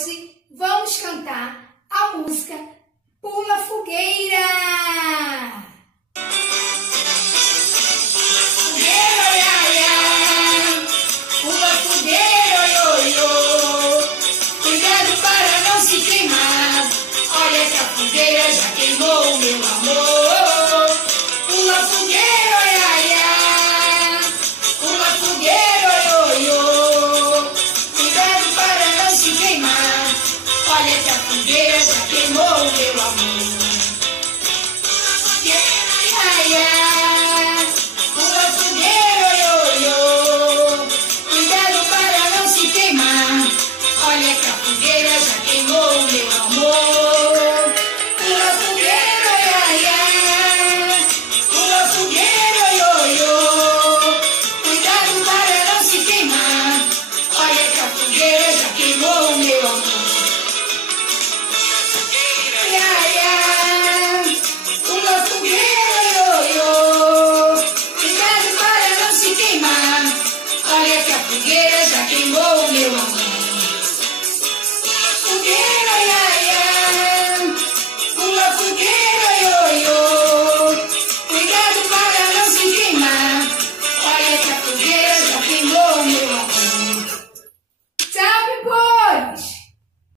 hoje vamos cantar a música Pula Fogueira. Fogueira, ia, ia. Pula fogueira, oi, oi, oi. Cuidado para não se queimar. Olha que a fogueira já queimou, meu amor.